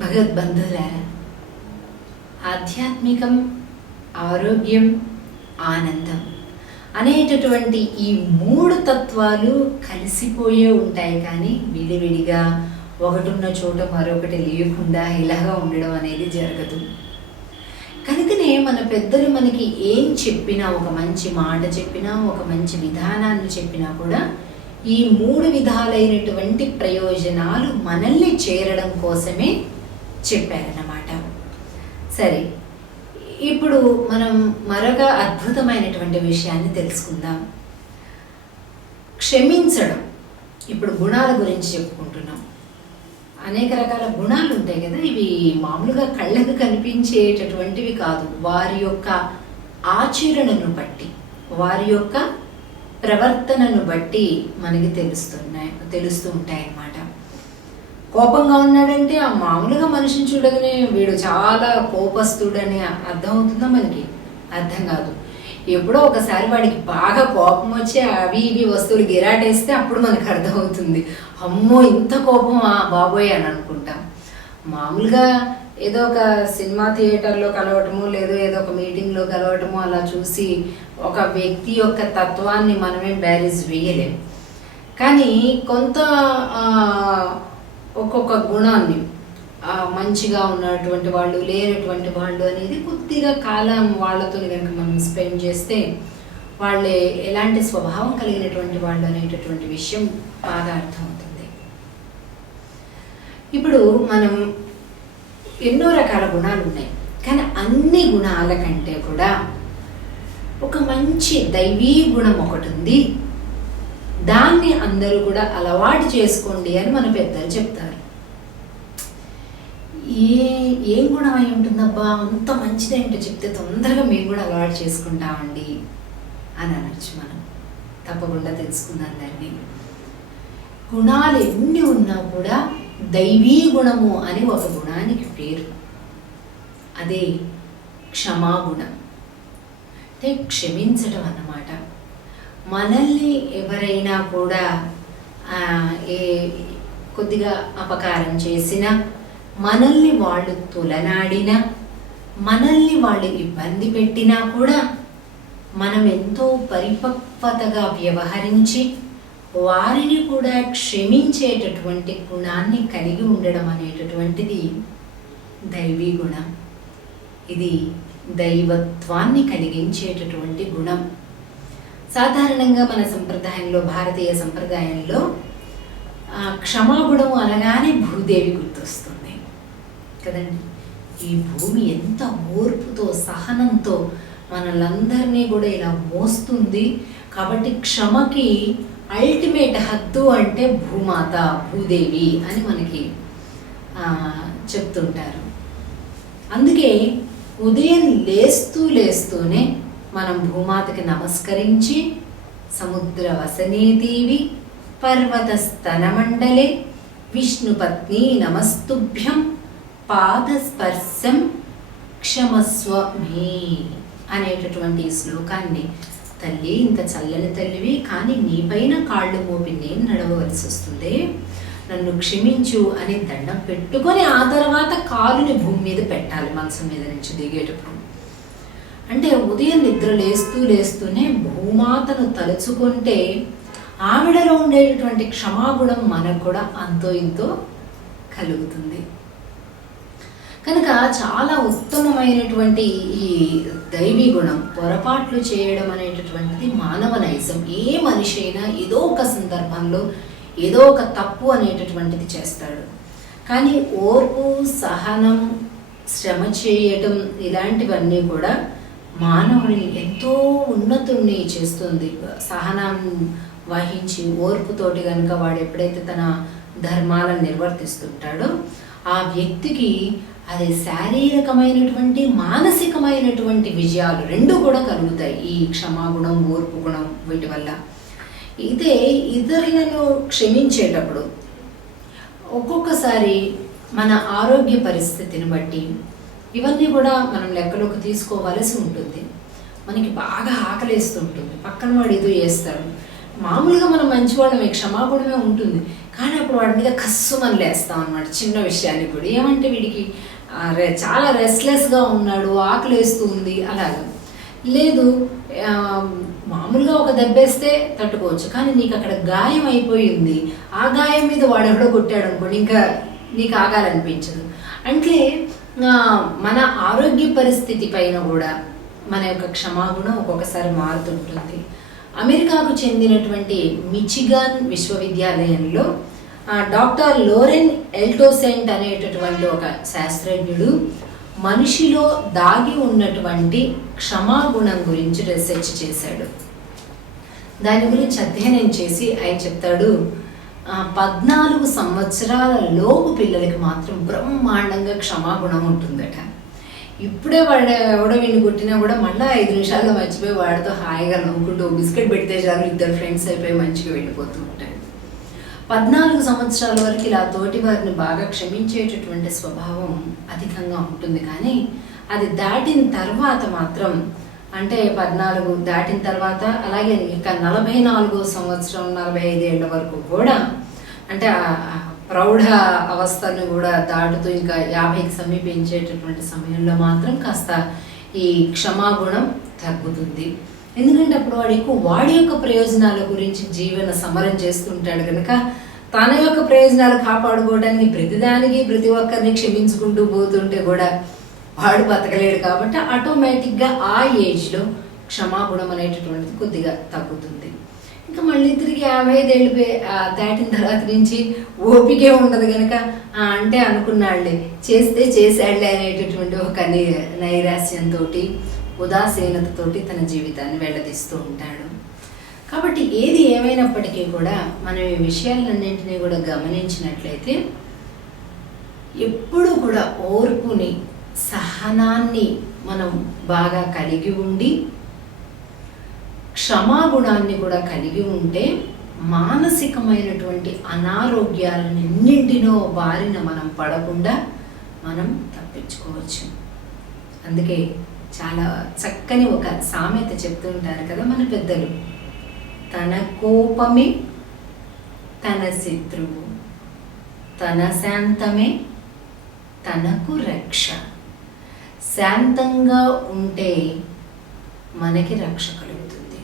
భగవద్బంధువులారా, ఆధ్యాత్మికం, ఆరోగ్యం, ఆనందం అనేటటువంటి ఈ మూడు తత్వాలు కలిసిపోయే ఉంటాయి. కానీ విడివిడిగా ఒకటున్న చోట మరొకటి లేకుండా ఇలాగా ఉండడం అనేది జరగదు. కనుకనే మన పెద్దలు మనకి ఏం చెప్పినా, ఒక మంచి మాట చెప్పినా, ఒక మంచి విధానాన్ని చెప్పినా కూడా ఈ మూడు విధాలైనటువంటి ప్రయోజనాలు మనల్ని చేరడం కోసమే చెప్పారన్నమాట. సరే, ఇప్పుడు మనం మరొక అద్భుతమైనటువంటి విషయాన్ని తెలుసుకుందాం. క్షమించడం. ఇప్పుడు గుణాల గురించి చెప్పుకుంటున్నాం. అనేక రకాల గుణాలు ఉంటాయి కదా, ఇవి మామూలుగా కళ్ళకు కనిపించేటటువంటివి కాదు. వారి యొక్క ఆచరణను బట్టి, వారి యొక్క ప్రవర్తనను బట్టి మనకి తెలుస్తూ ఉంటాయి అన్నమాట. కోపంగా ఉన్నాడంటే ఆ మామూలుగా మనిషిని చూడగానే వీడు చాలా కోపస్తుడని అర్థం అవుతుందా? మనకి అర్థం కాదు. ఎప్పుడో ఒకసారి వాడికి బాగా కోపం వచ్చి అవి ఇవి వస్తువులు గిరాటేస్తే అప్పుడు మనకు అర్థమవుతుంది, అమ్మో ఇంత కోపమా బాబోయ్ అని అనుకుంటాం. మామూలుగా ఏదో ఒక సినిమా థియేటర్లో కలవటము, లేదో ఏదో ఒక మీటింగ్లో కలవటము అలా చూసి ఒక వ్యక్తి యొక్క తత్వాన్ని మనమే బ్యారేజ్ వేయలేం. కానీ కొంత ఒక్కొక్క గుణాన్ని, మంచిగా ఉన్నటువంటి వాళ్ళు, లేనటువంటి వాళ్ళు అనేది కొద్దిగా కాలం వాళ్ళతో కనుక మనం స్పెండ్ చేస్తే వాళ్ళే ఎలాంటి స్వభావం కలిగినటువంటి వాళ్ళు అనేటటువంటి విషయం బాగా అర్థమవుతుంది. ఇప్పుడు మనం ఎన్నో రకాల గుణాలు ఉన్నాయి, కానీ అన్ని గుణాల కంటే కూడా ఒక మంచి దైవీ గుణం ఒకటి ఉంది. దాన్ని అందరూ కూడా అలవాటు చేసుకోండి అని మన పెద్దలు చెప్తారు. ఏం గుణం అయి ఉంటుందబ్బా, అంత మంచిదేంటో చెప్తే తొందరగా మేము కూడా అలవాటు చేసుకుంటామండి అని అనొచ్చు. మనం తప్పకుండా తెలుసుకుందాం దాన్ని. గుణాలు ఎన్ని ఉన్నా కూడా దైవీ గుణము అని ఒక గుణానికి పేరు. అదే క్షమాగుణం, అంటే క్షమించటం అన్నమాట. మనల్ని ఎవరైనా కూడా కొద్దిగా అపకారం చేసినా, మనల్ని వాళ్ళు తులనాడినా, మనల్ని వాళ్ళు ఇబ్బంది పెట్టినా కూడా మనం ఎంతో పరిపక్వతగా వ్యవహరించి వారిని కూడా క్షమించేటటువంటి గుణాన్ని కలిగి ఉండడం అనేటటువంటిది దైవీ గుణం. ఇది దైవత్వాన్ని కలిగించేటటువంటి గుణం. సాధారణంగా మన సంప్రదాయంలో, భారతీయ సంప్రదాయంలో క్షమాగుణం అనగానే భూదేవి గుర్తొస్తుంది కదండి. ఈ భూమి ఎంత ఓర్పుతో, సహనంతో మనలందరినీ కూడా ఇలా మోస్తుంది. కాబట్టి క్షమకి అల్టిమేట్ హద్దు అంటే భూమాత, భూదేవి అని మనకి చెప్తుంటారు. అందుకే ఉదయం లేస్తూనే మనం భూమాతకి నమస్కరించి సముద్ర వసనే దేవి పర్వత స్తనమండలే విష్ణుపత్ని నమస్తుభ్యం పాదస్పర్శం క్షమస్వ మే అనేటటువంటి శ్లోకాన్ని, తల్లి ఇంత చల్లని తల్లివి, కానీ నీపైన కాళ్ళు మోపి నేను నడవవలసి వస్తుంది, నన్ను క్షమించు అని దండం పెట్టుకొని ఆ తర్వాత కాలుని భూమి మీద పెట్టాలి, మనసు మీద నుంచి దిగేటప్పుడు. అంటే ఉదయం నిద్ర లేస్తూనే భూమాతను తలుచుకుంటే ఆవిడలో ఉండేటటువంటి క్షమాగుణం మనకు కూడా అంతో ఇంతో కలుగుతుంది. కనుక చాలా ఉత్తమమైనటువంటి ఈ దైవీ గుణం, పొరపాట్లు చేయడం అనేటటువంటిది మానవ నైజం. ఏ మనిషి అయినా ఏదో ఒక సందర్భంలో ఏదో ఒక తప్పు అనేటటువంటిది చేస్తాడు. కానీ ఓర్పు, సహనం, శ్రమ చేయటం ఇలాంటివన్నీ కూడా మానవుని ఎంతో ఉన్నతుణ్ణి చేస్తుంది. సహనం వహించి ఓర్పుతోటి కనుక వాడు ఎప్పుడైతే తన ధర్మాలను నిర్వర్తిస్తుంటాడో ఆ వ్యక్తికి అది శారీరకమైనటువంటి, మానసికమైనటువంటి విజయాలు రెండు కూడా కలుగుతాయి ఈ క్షమాగుణం, ఓర్పు గుణం వీటి వల్ల. ఇదే ఇతరులను క్షమించేటప్పుడు ఒక్కొక్కసారి మన ఆరోగ్య పరిస్థితిని బట్టి ఇవన్నీ కూడా మనం లెక్కలోకి తీసుకోవలసి ఉంటుంది. మనకి బాగా ఆకలేస్తుంటుంది, పక్కన వాడు ఏదో చేస్తాడు, మామూలుగా మనం మంచివాళ్ళమే, క్షమాగుణమే ఉంటుంది, కానీ అప్పుడు వాడి మీద కస్సుమని లేస్తాం అనమాట చిన్న విషయాన్ని కూడా. ఏమంటే వీడికి చాలా రెస్ట్లెస్గా ఉన్నాడు, ఆకలి వేస్తూ ఉంది, అలాగా లేదు. మామూలుగా ఒక దెబ్బేస్తే తట్టుకోవచ్చు, కానీ నీకు అక్కడ గాయం అయిపోయింది, ఆ గాయం మీద వాడు ఎవడో కొట్టాడు అనుకోండి, ఇంకా నీకు ఆగాలనిపించదు. అంటే మన ఆరోగ్య పరిస్థితి పైన కూడా మన యొక్క క్షమాగుణం ఒక్కొక్కసారి మారుతుంటుంది. అమెరికాకు చెందినటువంటి మిచిగాన్ విశ్వవిద్యాలయంలో డాక్టర్ లోరెన్ ఎల్టోసెంట్ అనేటటువంటి ఒక శాస్త్రజ్ఞుడు మనిషిలో దాగి ఉన్నటువంటి క్షమాగుణం గురించి రీసెర్చ్ చేశాడు. దాని గురించి అధ్యయనం చేసి ఆయన చెప్తాడు, 14 సంవత్సరాల లోపు పిల్లలకి మాత్రం బ్రహ్మాండంగా క్షమాగుణం ఉంటుందట. ఇప్పుడే వాడు ఎవడో వీడిని కొట్టినా కూడా మళ్ళీ 5 నిమిషాల్లో మర్చిపోయి వాడితో హాయిగా నవ్వుకుంటూ బిస్కెట్ పెడితే చాలు, ఇద్దరు ఫ్రెండ్స్ అయిపోయి మంచిగా వెళ్ళిపోతూ ఉంటాడు. 14 సంవత్సరాల వరకు ఇలా తోటి వారిని బాగా క్షమించేటటువంటి స్వభావం అధికంగా ఉంటుంది. కానీ అది దాటిన తర్వాత మాత్రం, అంటే 14 దాటిన తర్వాత, అలాగే ఇక 44వ సంవత్సరం 45 ఏళ్ల వరకు కూడా, అంటే ప్రౌఢ అవస్థను కూడా దాటుతూ ఇంకా 50కి సమీపించేటటువంటి సమయంలో మాత్రం కాస్త ఈ క్షమాగుణం తగ్గుతుంది. ఎందుకంటే అప్పుడు వాడి యొక్క ప్రయోజనాల గురించి జీవన సమరం చేస్తుంటాడు కనుక తన యొక్క ప్రయోజనాలు కాపాడుకోవడానికి ప్రతిదానికి ప్రతి ఒక్కరిని క్షమించుకుంటూ పోతుంటే కూడా వాడు బతకలేడు. కాబట్టి ఆటోమేటిక్గా ఆ ఏజ్లో క్షమాగుణం అనేటటువంటిది కొద్దిగా తగ్గుతుంది. ఇంకా మళ్ళీ తిరిగి 55 ఏళ్ళు దాటిన తర్వాత నుంచి ఓపికే ఉండదు కనుక అంటే అనుకున్నాళ్లే, చేస్తే చేశాళ్లే అనేటటువంటి ఒక నైరాశ్యంతో, ఉదాసీనతతోటి తన జీవితాన్ని వెళ్ళదీస్తూ ఉంటాడు. కాబట్టి ఏది ఏమైనప్పటికీ కూడా మనం ఈ విషయాలన్నింటినీ కూడా గమనించినట్లయితే ఎప్పుడు కూడా ఓర్పుని, సహనాన్ని మనం బాగా కలిగి ఉండి క్షమాగుణాన్ని కూడా కలిగి ఉంటే మానసికమైనటువంటి అనారోగ్యాలన్నింటినో బారిన మనం పడకుండా మనం తప్పించుకోవచ్చు. అందుకే చాలా చక్కని ఒక సామెత చెప్తూ ఉంటారు కదా మన పెద్దలు, తన కోపమే తన శత్రువు, తన శాంతమే తనకు రక్ష. శాంతంగా ఉంటే మనకి రక్ష కలుగుతుంది.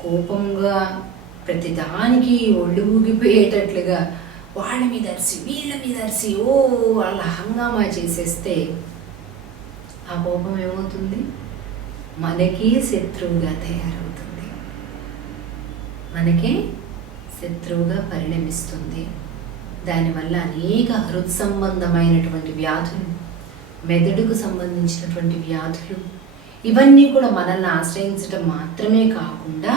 కోపంగా ప్రతిదానికి ఒళ్ళు ఊగిపోయేటట్లుగా వాళ్ళ మీద అరిసి వీళ్ళ మీద అరిసి వాళ్ళ హంగామా చేసేస్తే ఆ కోపం ఏమవుతుంది? మనకే శత్రువుగా తయారవుతుంది, మనకే శత్రువుగా పరిణమిస్తుంది. దానివల్ల అనేక హృత్సంబంధమైనటువంటి వ్యాధులు, మెదడుకు సంబంధించినటువంటి వ్యాధులు, ఇవన్నీ కూడా మనల్ని ఆశ్రయించడం మాత్రమే కాకుండా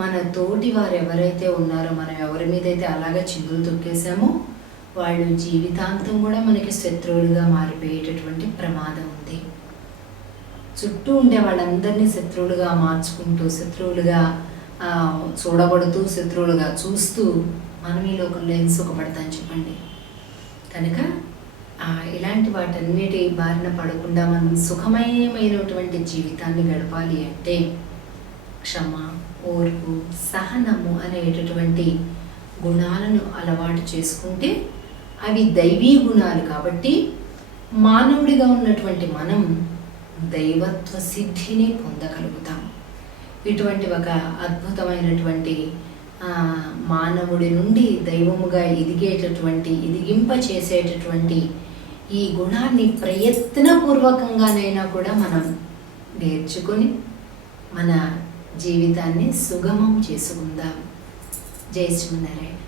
మన తోటి వారు ఎవరైతే ఉన్నారో, మనం ఎవరి మీద అయితే అలాగా చిందులు తొక్కేసామో వాళ్ళు జీవితాంతం కూడా మనకి శత్రువులుగా మారిపోయేటటువంటి ప్రమాదం ఉంది. చుట్టూ ఉండే వాళ్ళందరినీ శత్రువులుగా మార్చుకుంటూ, శత్రువులుగా చూడబడుతూ, శత్రువులుగా చూస్తూ మనం ఈ లోకంలో ఏం సుఖపడతాం చెప్పండి. కనుక ఇలాంటి వాటన్నిటి బారిన పడకుండా మనం సుఖమయమైనటువంటి జీవితాన్ని గడపాలి అంటే క్షమ, ఓర్పు, సహనము అనేటటువంటి గుణాలను అలవాటు చేసుకుంటే అవి దైవీ గుణాలు కాబట్టి మానవుడిగా ఉన్నటువంటి మనం దైవత్వ సిద్ధిని పొందగలుగుతాం. ఇటువంటి ఒక అద్భుతమైనటువంటి మానవుడి నుండి దైవముగా ఎదిగింప చేసేటటువంటి ఈ గుణాన్ని ప్రయత్నపూర్వకంగానైనా కూడా మనం నేర్చుకొని మన జీవితాన్ని సుగమం చేసుకుందాం. జై శ్రీమన్నారాయణ.